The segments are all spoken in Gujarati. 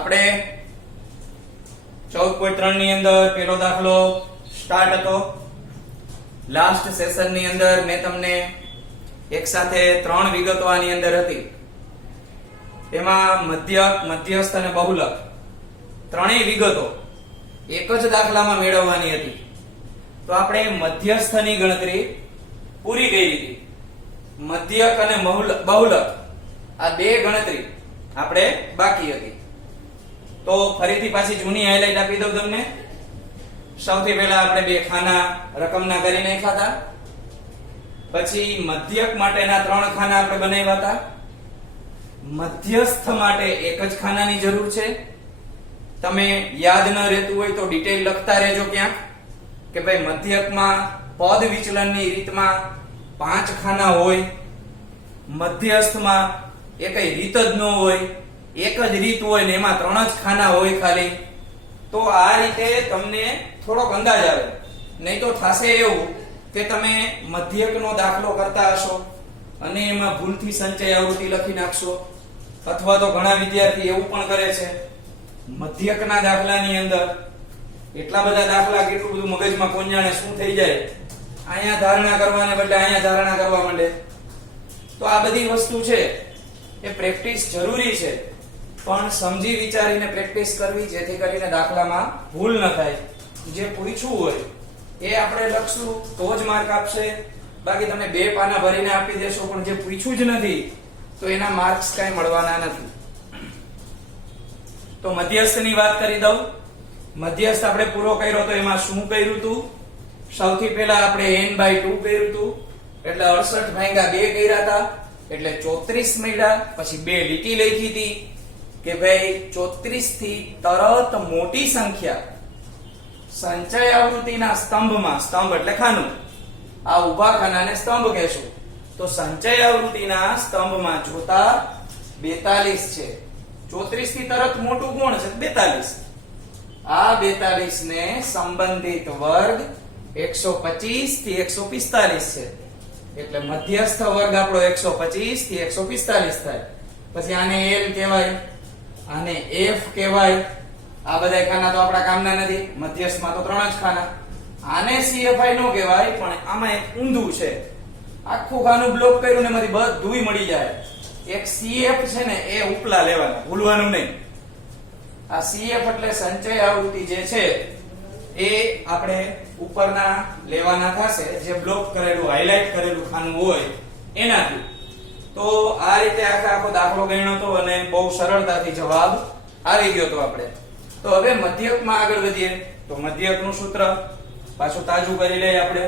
આપણે 14.3 ની અંદર પહેલો દાખલો સ્ટાર્ટ હતો. લાસ્ટ સેશન ની અંદર મેં તમને એક સાથે 3 વિગતો આની અંદર હતી. તેમાં મધ્યક, મધ્યસ્થ અને બહુલક ત્રણેય વિગતો એક જ દાખલામાં મેળવવાની હતી. તો આપણે મધ્યસ્થની ગણતરી પૂરી કરી હતી. મધ્યક અને બહુલક આ બે ગણતરી આપણે બાકી હતી. તો ફરીથી પાછી જૂની હાઇલાઇટ આપી દઉં તમને. સૌથી પહેલા આપણે બે ખાના રકમના કરી નાખ્યા હતા. પછી મધ્યક માટેના 3 ખાના આપણે બનાવ્યા હતા. મધ્યસ્થ માટે એક જ ખાનાની જરૂર છે. તમે યાદ ન રહેતું હોય તો ડિટેલ લખતા રહેજો ક્યાંક કે ભાઈ મધ્યકમાં પદ વિચલનની રીતમાં 5 ખાના હોય, મધ્યસ્થમાં એકય રીત જ ન હોય, એક જ રીત હોય ને એમાં 3 જ ખાના હોય ખાલી. તો આ રીતે તમને થોડોક અંદાજ આવે. નહીં તો થશે એવું કે તમે મધ્યકનો દાખલો કરતા હશો અને એમાં ભૂલથી સંચય આવૃત્તિ લખી નાખશો. અથવા તો ઘણા વિદ્યાર્થી એવું પણ કરે છે, મધ્યકના દાખલાની અંદર એટલા બધા દાખલા, કેટલું બધું મગજમાં કોણ જાણે શું થઈ જાય, અહીંયા ધારણા કરવાને બદલે અહીંયા ધારણા કરવા માંડે. તો આ બધી વસ્તુ છે એ પ્રેક્ટિસ જરૂરી છે, પણ સમજી વિચારીને પ્રેક્ટિસ કરવી જેથી કરીને દાખલામાં ભૂલ ન થાય. જે પૂછ્યું હોય એ આપણે લખશું તો જ માર્ક આપશે. બાકી તમે 2 પાના ભરીને આપી દેશો પણ જે પૂછ્યું જ નથી તો એના માર્ક્સ કાંઈ મળવાના નથી. તો મધ્યસ્થની વાત કરી દઉં. મધ્યસ્થ આપણે પૂરો કર્યો તો એમાં શું કર્યું હતું? સૌથી પહેલા આપણે n/2 કર્યું હતું એટલે 68 ભાગ્યા 2 કર્યા હતા એટલે 34 મળ્યા. પછી 2 લીટી લખી હતી કે ભાઈ 34 થી તરત મોટી સંખ્યા સંચય આવૃત્તિના સ્તંભમાં, સ્તંભ એટલે ખાનું, આ ઊભા ખાનાને સ્તંભ કહેશું. તો સંચય આવૃત્તિના સ્તંભમાં જોતા 42 છે. 34 થી તરત મોટું કોણ છે? 42. આ 42 ને સંબંધિત વર્ગ 125 થી 145 છે. એટલે મધ્યસ્થ વર્ગ આપણો 125 થી 145 થાય. પછી આને L કહેવાય, આને F કહેવાય. આ બધા ખાના તો આપણા કામના નથી. મધ્યસ્થમાં તો 3 જ ખાના. આને CFI નો કહેવાય, પણ આમાં એક ઊંધું છે. આખું ખાનું બ્લોક કર્યું ને એમાંથી બધુંય મળી જાય. એક CF છે ને એ ઉપલા લેવાના, ભૂલવાનું નહીં. આ CF એટલે સંચય આવૃત્તિ જે છે એ આપણે ઉપરના લેવાના થશે, જે બ્લોક કરેલું, હાઇલાઇટ કરેલું ખાનું હોય એનાથી. તો આ રીતે આખો દાખલો ગણ્યો હતો અને બહુ સરળતાથી જવાબ આવી ગયો હતો આપણે. તો હવે મધ્યકમાં આગળ વધીએ. તો મધ્યકનું સૂત્ર પાછું તાજું કરી લઈએ આપણે.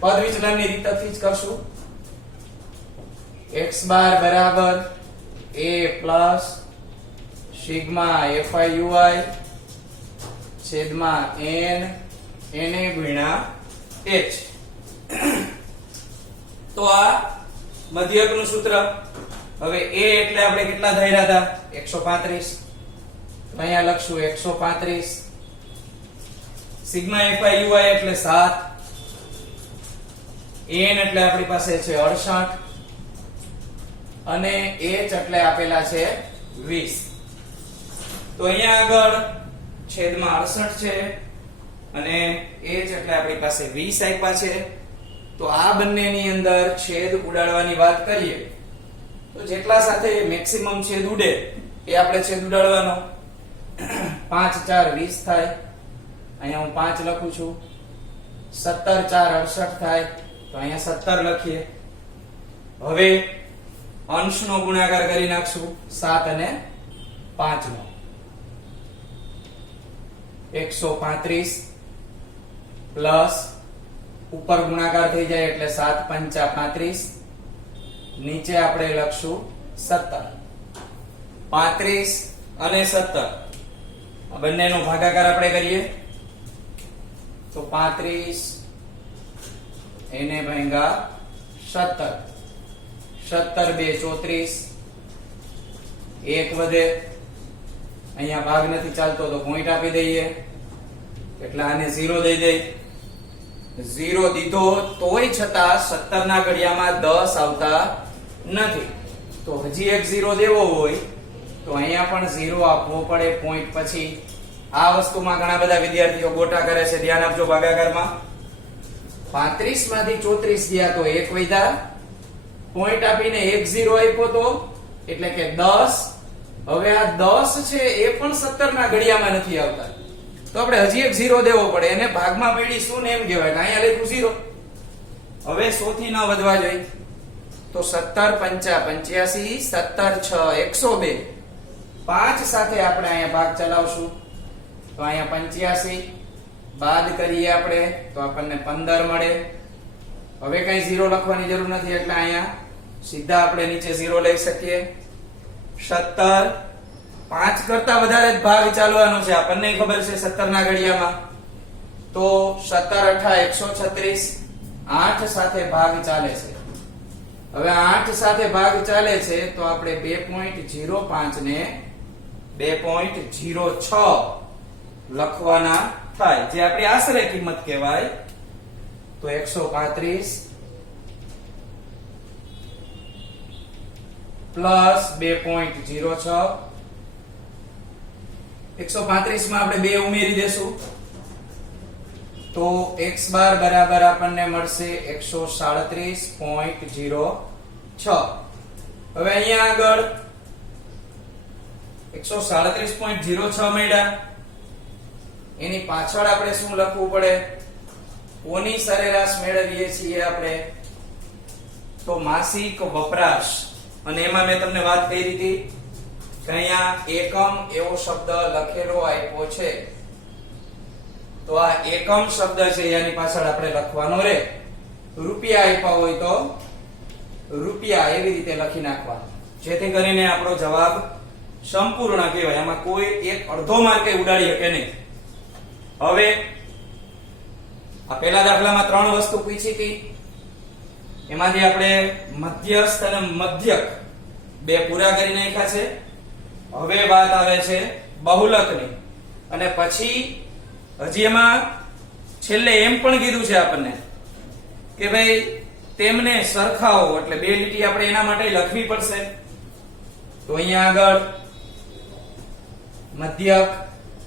પદ વિચલનની રીતથી જ કરશું. x બાર બરાબર a પ્લસ સિગ્મા fi છેદમાં n na ગુણ્યા h. તો આ મધ્યકનું સૂત્ર. હવે a એટલે આપણે કેટલા ધાર્યા હતા? 135. તો અહીંયા લખશું 135. સિગ્મા fi એટલે 7. n એટલે આપણી પાસે છે 68 અને h એટલે આપેલા છે 20. તો અહીંયા આગળ છેદમાં 68 છે અને h એટલે આપણી પાસે 20 આપ્યા છે. તો આ બંનેની અંદર છેદ ઉડાડવાની વાત કરીએ તો જેટલા સાથે મેક્સિમમ છેદ ઉડે એ આપણે છેદ ઉડાડવાનો. 5 4 20 થાય. અહીંયા હું 5 લખું છું. 17 4 68 થાય. તો અહીંયા 17 લખીએ. હવે અંશનો ગુણાકાર કરી નાખશું 7 અને 5 નો. 135 પ્લસ ઉપર ગુણાકાર થઈ જાય એટલે 7 પંચા 35. નીચે આપણે લખશું 17. 35 અને 17 આ બંનેનો ભાગાકાર આપણે કરીએ તો 35 એને ભાગ્યા 17. 17 2 34. એક વધે, અહીંયા ભાગ નથી ચાલતો તો પોઈન્ટ આપી દઈએ એટલે આને 0 દઈ દઈ. 0 દીધો તોય છતાં 17 ના ઘડિયામાં 10 આવતા નથી. તો હજી એક 0 દેવો હોય તો અહીંયા પણ 0 આપવો પડે પોઈન્ટ પછી. આ વસ્તુમાં ઘણા બધા વિદ્યાર્થીઓ ગોટા કરે છે, ધ્યાન આપજો. ભાગાકારમાં 35 માંથી 34 ગયા તો 1 વધ્યા, પોઈન્ટ આપીને 1 0 આપ્યો તો એટલે કે 10. હવે આ 10 છે એ પણ 17 ના ઘડિયામાં નથી આવતા, તો આપણે હજી એક 0 દેવો પડે, એને ભાગમાં પડીશું ને એમ કહેવાય. અહીંયા લખ્યું 0. હવે 100 થી ન વધવા જોઈએ, તો 17 5 85, 17 6 102. 5 સાથે આપણે અહીંયા ભાગ ચલાવશું, તો અહીંયા 85 બાદ કરીએ આપણે તો આપણને 15 મળે. હવે કઈ 0 લખવાની જરૂર નથી, એટલે અહીંયા સીધા આપણે નીચે 0 લઈ શકીએ. 17 5 કરતા વધારે જ ભાગ ચાલવાનો છે, આપણને ખબર છે 17 ના ઘડિયામાં. તો 17 8 136, 8 સાથે ભાગ ચાલે છે. હવે 8 સાથે ભાગ ચાલે છે તો આપણે 2.05 ને 2.06 લખવાના થાય, જે આપણી આશરે કિંમત કહેવાય. તો 135 પ્લસ 2.06, 135 માં આપણે 2 ઉમેરી દેશું તો x બાર બરાબર આપણને મળશે 137.06. હવે અહીંયા આગળ 137.06 મળ્યા, એની પાછળ આપણે શું લખવું પડે? કોની સરેરાશ મેળવીએ છીએ આપણે? તો માસિક વપરાશ. અને એમાં મેં તમને વાત કરી હતી કે અહીંયા એકમ એવો શબ્દ લખેલો આપ્યો છે, તો આ એકમ શબ્દ છે એની પાછળ આપણે લખવાનો રે. રૂપિયા આપ્યા હોય તો રૂપિયા એવી રીતે લખી નાખવાનું, જેથી કરીને આપણો જવાબ સંપૂર્ણ કહેવાય. આમાં કોઈ એક અડધો માર્કે ઉડાડી શકે નહીં. હવે આ પહેલા દાખલામાં 3 વસ્તુ પૂછી હતી, એમાંથી આપણે મધ્યસ્થ અને મધ્યક 2 પૂરા કરી નાખ્યા છે. હવે વાત આવે છે બહુલકની, અને પછી હજી એમાં છેલ્લે એમ પણ કીધું છે આપણને કે ભાઈ તેમને સરખાવો, એટલે 2 લીટી આપણે એના માટે લખવી પડશે. તો અહીંયા આગળ મધ્યક,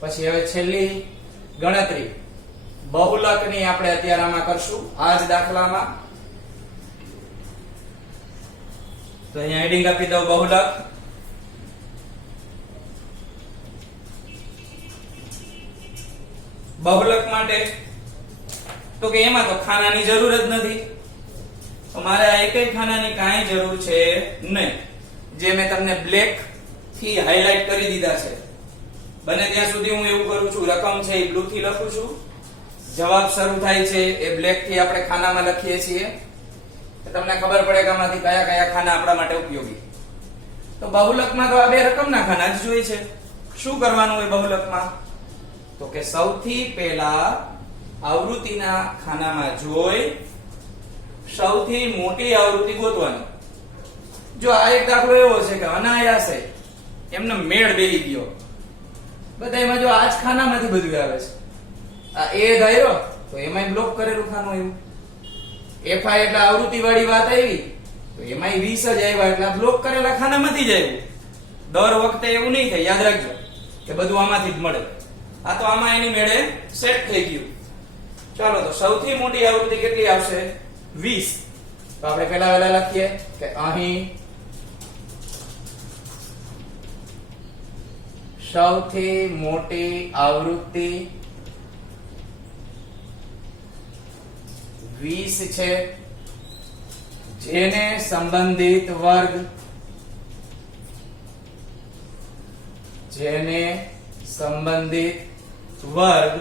પછી હવે છેલ્લી ગણતરી બહુલકની આપણે અત્યારે આમાં કરશું, આ જ દાખલામાં. તો અહીંયા હેડિંગ આપી દઉં બહુલક. બહુલક માટે તો કે એમાં તો ખાનાની જરૂર જ નથી, તો મારે આ એકેય ખાનાની કાંઈ જરૂર છે નહીં. જે મેં તમને બ્લેક થી હાઇલાઇટ કરી દીધા છે, બને ત્યાં સુધી હું એવું કરું છું, રકમ છે એ બ્લુ થી લખું છું, જવાબ શરૂ થાય છે એ બ્લેક થી આપણે ખાનામાં લખીએ છીએ, તમને ખબર પડે કે આમાંથી કયા કયા ખાના આપણા માટે ઉપયોગી. તો બહુલકમાં તો આ 2 રકમના ખાના જ જોઈએ છે. શું કરવાનું હોય બહુલકમાં? તો કે સૌથી પહેલા આવૃત્તિના ખાનામાં જોઈ સૌથી મોટી આવૃત્તિ ગોતવાની. જો આ એક દાખલો એવો છે કે અનાયાસે એમને મેળ બેહી ગયો, બધાયમાં જો આ જ ખાનામાંથી બધું આવે છે. આ એ ધાર્યો તો એમાંય બ્લોક કરેલું ખાનું આવ્યું, એફઆઈ એટલે આવૃત્તિ વાળી વાત આવી તો એમાંય 20 જ આવ્યા, એટલે બ્લોક કરેલા ખાનામાંથી જ આવ્યું. દર વખતે એવું નહીં થાય, યાદ રાખજો કે બધું આમાંથી જ મળે. આ તો આમાં એની મેળે સેટ થઈ ગયું. ચાલો, તો સૌથી મોટી આવૃત્તિ કેટલી આવશે? 20. તો આપણે પહેલા વેલા લખીએ કે અહીં સૌથી મોટી આવૃત્તિ 20 છે, જેને સંબંધિત વર્ગ વર્ગ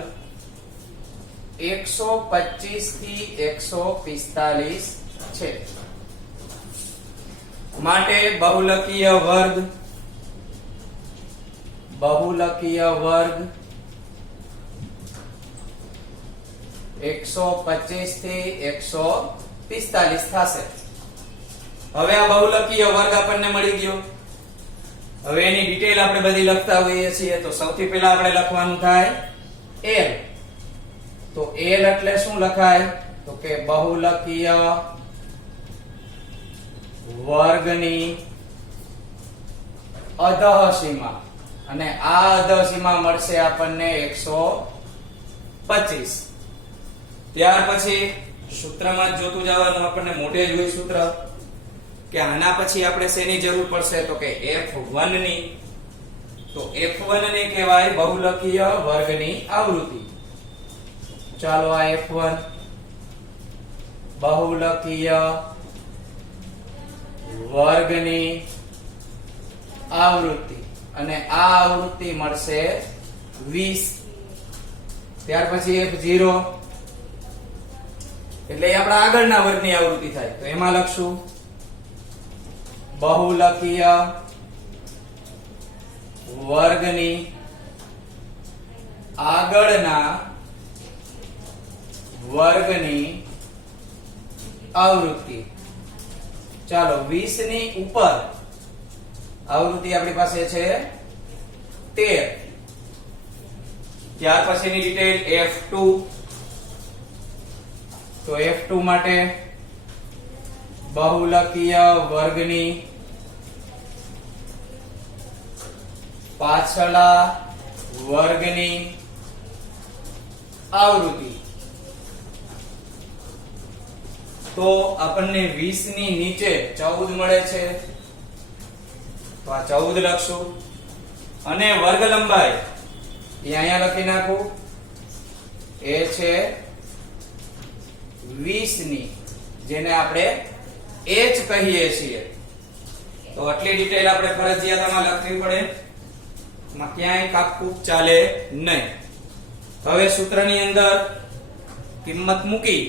125 થી 145 છે. માટે બહુલકીય વર્ગ 125 થી 145 થશે. હવે આ બહુલકીય વર્ગ આપણને મળી ગયો. હવે એની ડિટેલ આપણે બધી લખતા હોઈએ છીએ, તો સૌથી પહેલા આપણે લખવાનું થાય L. તો L એટલે શું લખાય? તો કે બહુલકીય વર્ગની અધઃ સીમા અને આ અધઃ સીમા મળશે આપણને 125. ત્યાર પછી સૂત્રમાં જ જોતું જવાનું, આપણને મોઢે જ હોય સૂત્ર કે આના પછી આપણે શેની જરૂર પડશે તો કે F1 ની. તો F1 ને કહેવાય બહુલકીય વર્ગની આવૃત્તિ. ચાલો આ F1 બહુલકીય વર્ગની આવૃત્તિ અને આ આવૃત્તિ મળશે 20. ત્યાર પછી F0 એટલે એ આપણા આગળના વર્ગની આવૃત્તિ થાય. તો એમાં લખશું બહુલકીય વર્ગની આગળના વર્ગની આવૃત્તિ. ચાલો 20 ની ઉપર આવૃત્તિ આપણી પાસે છે 13. ત્યાર પછીની ડિટેલ F2. તો F2 માટે બહુલકીય વર્ગની પાછલા વર્ગની આવૃત્તિ. તો આપણને 20 ની નીચે 14 મળે છે, તો આ 14 લખશું. અને વર્ગ લંબાઈ એ અહીંયા લખી નાખું, એ છે 20 ની, જેને આપણે h કહીએ છીએ. તો આટલી ડિટેલ આપણે ફરજિયાત આમાં લખવી પડે, માં ક્યાંય કાપકૂપ ચાલે નહીં. હવે સૂત્રની અંદર કિંમત મૂકી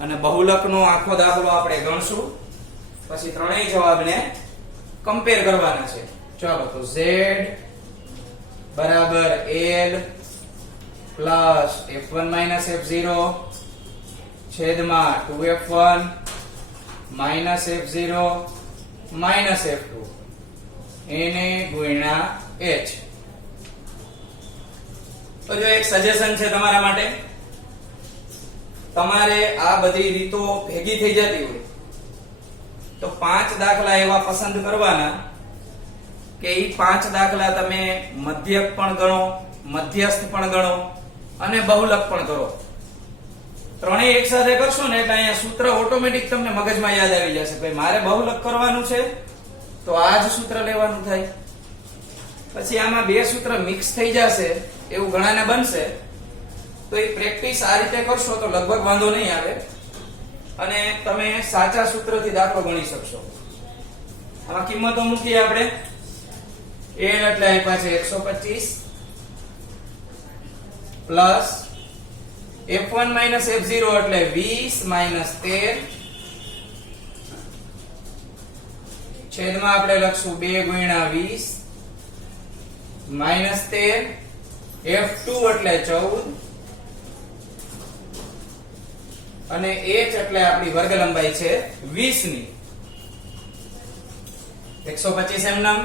અને બહુલકનો આખો દાખલો આપણે ગણશું, પછી ત્રણેય જવાબને કમ્પેર કરવાના છે. ચાલો, તો z બરાબર l plus f1 minus f0 છેદમાં 2f1 minus f0 minus f2 એને ગુણ્યા h. તો જો એક સજેશન છે તમારા માટે, તમારે આ બધી રીતો ભેગી થઈ જતી હોય તો 5 દાખલા એવા પસંદ કરવાના કે એ 5 દાખલા તમે મધ્યક પણ ગણો, મધ્યસ્થ પણ ગણો અને બહુલક પણ કરો. ત્રણેય એક સાથે કરશો ને એટલે અહીંયા સૂત્ર ઓટોમેટિક તમને મગજમાં યાદ આવી જશે. ભાઈ મારે બહુલક કરવાનું છે તો આ જ સૂત્ર લેવાનું થાય. પછી આમાં બે સૂત્ર મિક્સ થઈ જશે એવું ઘણાને બનશે, તો એ પ્રેક્ટિસ આ રીતે કરશો તો લગભગ વાંધો નહીં આવે અને તમે સાચા સૂત્રથી દાખલો ગણી શકશો. આમાં કિંમતો મૂકીએ આપણે. l એટલે આપ્યા છે 125 પ્લસ f1 માઇનસ f0 એટલે 20 માઇનસ 13 છેદમાં આપણે લખશું 2 ગુણ્યા 20 માઇનસ 13 f2 એટલે 14 અને h એટલે આપણી વર્ગ લંબાઈ છે 20 ની. 125 એમ નામ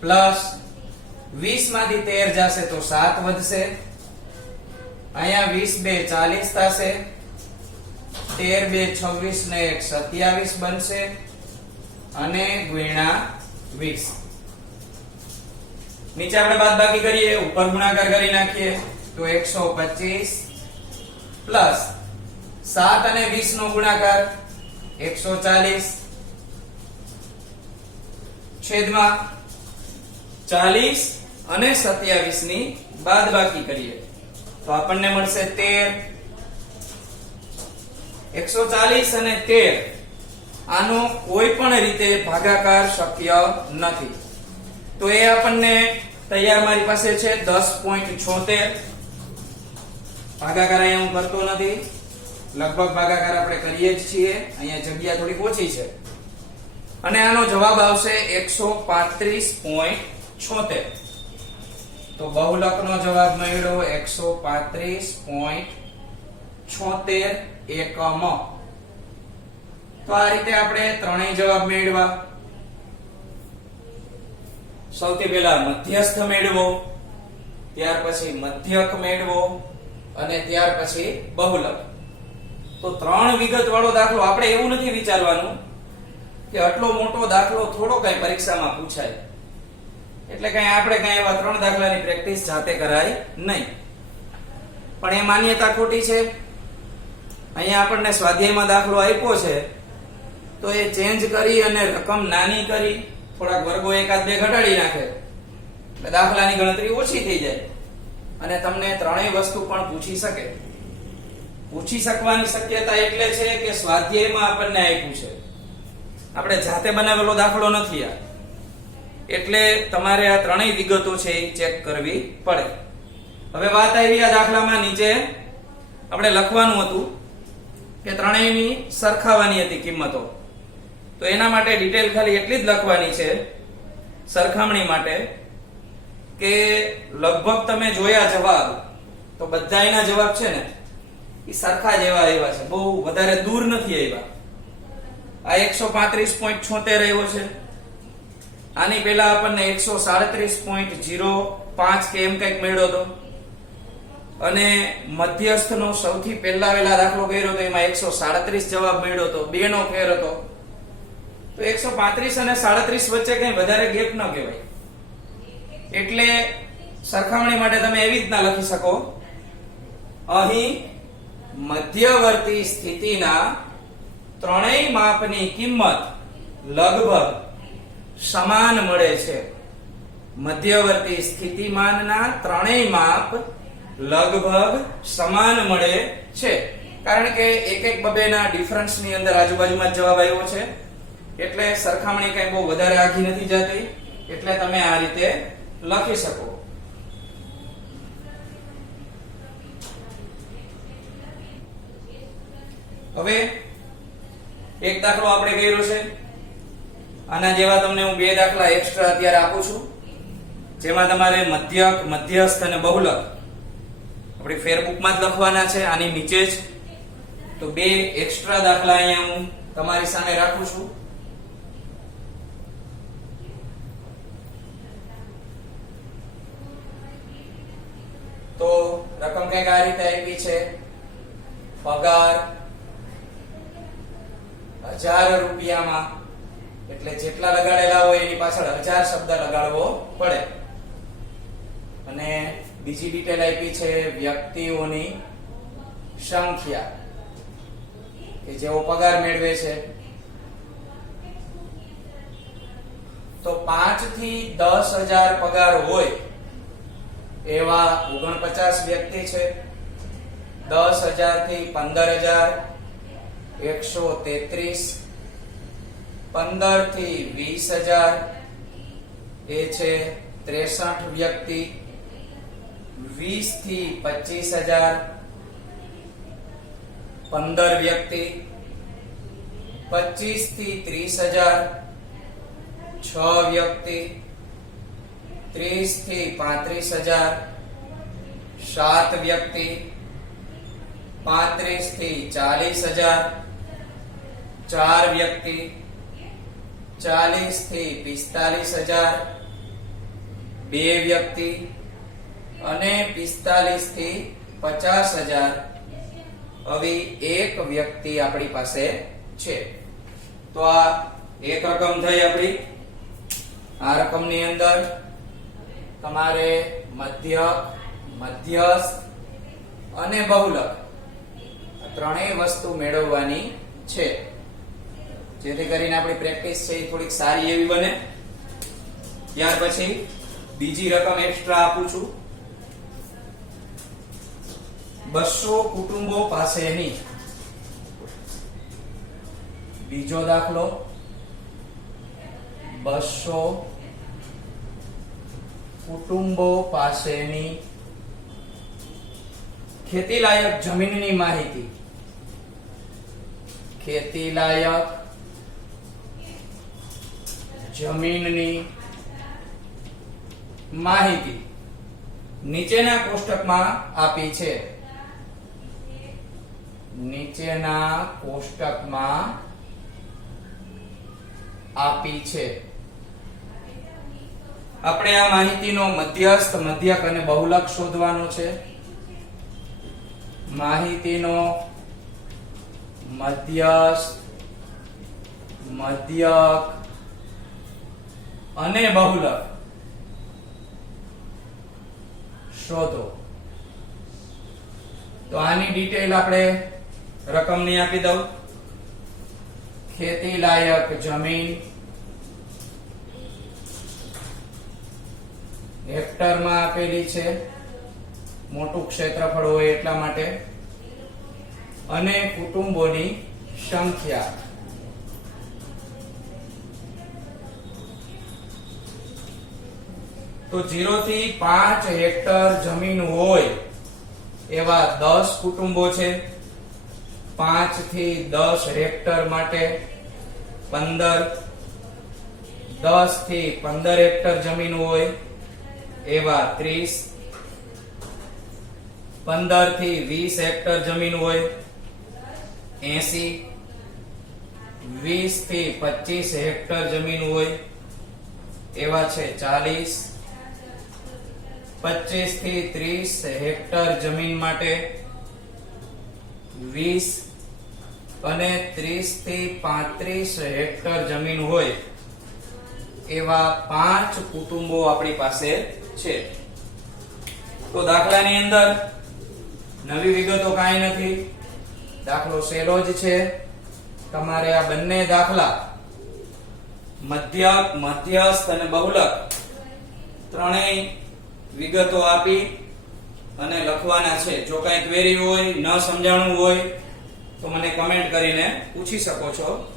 પ્લસ 20 માંથી 13 જશે તો 7 વધશે. અહીંયા 20 2 40 થશે, 13 2 26 ને 1 27 બનશે અને ગુણ્યા 20. નીચે આપણે બાદબાકી કરીએ, ઉપર ગુણાકાર કરી નાખીએ તો 125 પ્લસ 7 અને 20 નો ગુણાકાર 140 છેદમાં 40 અને 27 ની બાદબાકી કરીએ તો આપણને મળશે 13. 140 અને 13 આનો કોઈ પણ રીતે ભાગાકાર શક્ય નથી. તો એ આપણને તૈયાર મારી પાસે છે 10.76. ભાગાકાર અહીંયા હું કરતો નથી, લગભગ ભાગાકાર આપણે કરીએ જ છીએ, અહીંયા જગ્યા થોડી ઓછી છે અને આનો જવાબ આવશે 135.76. તો બહુલકનો જવાબ મળ્યો 135.76 એકમ. તો આ રીતે આપણે ત્રણેય જવાબ મેળવ્યા. સૌથી પહેલા મધ્યસ્થ મેળવો, ત્યાર પછી મધ્યક મેળવો અને ત્યાર પછી બહુલક. તો ત્રણ વિગત વાળો દાખલો. આપણે એવું નથી વિચારવાનું કે આટલો મોટો દાખલો થોડો કઈ પરીક્ષામાં પૂછાય, એટલે કઈ આપણે કઈ એવા 3 દાખલાની પ્રેક્ટિસ જાતે કરાય નહીં. પણ એ માન્યતા ખોટી છે. અહીંયા આપણને સ્વાધ્યાયમાં દાખલો આપ્યો છે તો એ ચેન્જ કરી અને રકમ નાની કરી થોડાક વર્ગો એકાદ બે ઘટાડી નાખે એટલે દાખલાની ગણતરી ઓછી થઈ જાય અને તમને ત્રણેય વસ્તુ પણ પૂછી શકે. પૂછી શકવાની શક્યતા એટલે છે કે સ્વાધ્યાયમાં આપણને આપ્યું છે, આપણે જાતે બનાવેલો દાખલો નથી આ, એટલે તમારે આ ત્રણેય વિગતો છે એ ચેક કરવી પડે. હવે વાત આવી આ દાખલામાં નીચે આપણે લખવાનું હતું કે ત્રણેયની સરખાવાની હતી કિંમતો, તો એના માટે ડિટેલ ખાલી એટલી જ લખવાની છે સરખામણી માટે કે લગભગ તમે જોયા જવાબ તો બધાયના જવાબ છે ને એ સરખા જેવા આવ્યા છે, બહુ વધારે દૂર નથી આવ્યા. આ 135.76 આવ્યો છે, આની પહેલા આપણને 137.05 કે એમ કંઈક મળ્યો હતો, અને મધ્યસ્થનો સૌથી પહેલા દાખલો કર્યો તો એમાં 137 જવાબ મળ્યો હતો, 2 નો ફેર હતો. તો 135 અને 37 વચ્ચે કઈ વધારે ગેપ ન કહેવાય, એટલે સરખામણી માટે તમે એવી રીતના લખી શકો, અહીં મધ્યવર્તી સ્થિતિના ત્રણેય માપની કિંમત લગભગ સમાન મળે છે. મધ્યવર્તી સ્થિતિમાનના ત્રણેય માપ લગભગ સમાન મળે છે, કારણ કે એક બબેના ડિફરન્સ ની અંદર આજુબાજુમાં જવાબ આવ્યો છે, એટલે સરખામણી કઈ બહુ વધારે આઘી નથી જતી, એટલે તમે આ રીતે લખી શકો. હવે એક દાખલો આપણે કર્યો છે, આના જેવા તમને હું 2 દાખલા એક્સ્ટ્રા અત્યારે આપું છું, જેમાં તમારે મધ્યક, મધ્યસ્થ અને બહુલક આપણી ફેરબુકમાં જ લખવાના છે, આની નીચે જ. તો 2 એક્સ્ટ્રા દાખલા અહીંયા હું તમારી સામે રાખું છું. તો રકમ કંઈક આ રીતે આપી છે, પગાર 1000 રૂપિયામાં, એટલે જેટલા લગાડેલા હોય એની પાછળ 1000 શબ્દ લગાડવો પડે. અને બીજી ડિટેલ આપી છે વ્યક્તિઓની સંખ્યા કે જેઓ પગાર મેળવે છે. તો 5 થી 10,000 પગાર હોય એવા 49 વ્યક્તિ છે. 10,000 થી 15,000 133, 15 થી 20,000 એ છે 63 વ્યક્તિ, 20 થી 25,000 15 વ્યક્તિ, 25 થી 30,000 6 વ્યક્તિ, 30 થી 35,000 7 વ્યક્તિ, 35 થી 40,000 4 વ્યક્તિ, 40 થી 45,000 2 વ્યક્તિ, અને 45 થી 50,000 આવી 1 વ્યક્તિ આપણી પાસે છે. તો આ એક રકમ થઈ આપણી. આ રકમની અંદર તમારે મધ્યક, મધ્યસ્થ અને બહુલક ત્રણેય વસ્તુ મેળવવાની છે, જેથી કરીને આપણી પ્રેક્ટિસ છે એ થોડીક સારી એવી બને. ત્યાર પછી બીજી રકમ એક્સ્ટ્રા આપું છું, 200 કુટુંબો પાસેની. બીજો દાખલો 200 કુટુંબો પાસેની ખેતીલાયક જમીનની માહિતી. ખેતીલાયક જમીનની માહિતી નીચેના કોષ્ટકમાં આપી છે. નીચેના કોષ્ટકમાં આપી છે. આપણે આ માહિતીનો મધ્યસ્થ, મધ્યક અને બહુલક શોધવાનો છે. માહિતીનો મધ્યસ્થ, મધ્યક અને બહુલક શોધો. તો આની ડિટેલ આપણે રકમની આપી દઉં. ખેતી લાયક જમીન હેક્ટરમાં આપેલી છે, મોટું ક્ષેત્રફળ હોય એટલા માટે, અને કુટુંબોની સંખ્યા. તો 0 થી 5 હેક્ટર જમીન હોય એવા 10 કુટુંબો છે. 5 થી 10 હેક્ટર માટે 15, 10 થી 15 હેક્ટર જમીન હોય એવા 30, 15 થી 20 હેક્ટર જમીન હોય 80, 20 થી 25 હેક્ટર જમીન હોય એવા છે 40, 25 થી 30 હેક્ટર જમીન માટે 20 અને 30 થી 35 હેક્ટર જમીન હોય એવા 5 કુટુંબો આપણી પાસે છે. તો દાખલાની અંદર નવી વિગતો કાંઈ નથી, દાખલો સહેલો જ છે. તમારે આ બંને દાખલા મધ્યક, મધ્યસ્થ અને બહુલક ત્રણેય વિગતો આપી અને લખવાના છે. જો કઈ ક્વેરી હોય, ન સમજાણું હોય તો મને કમેન્ટ કરીને પૂછી શકો છો.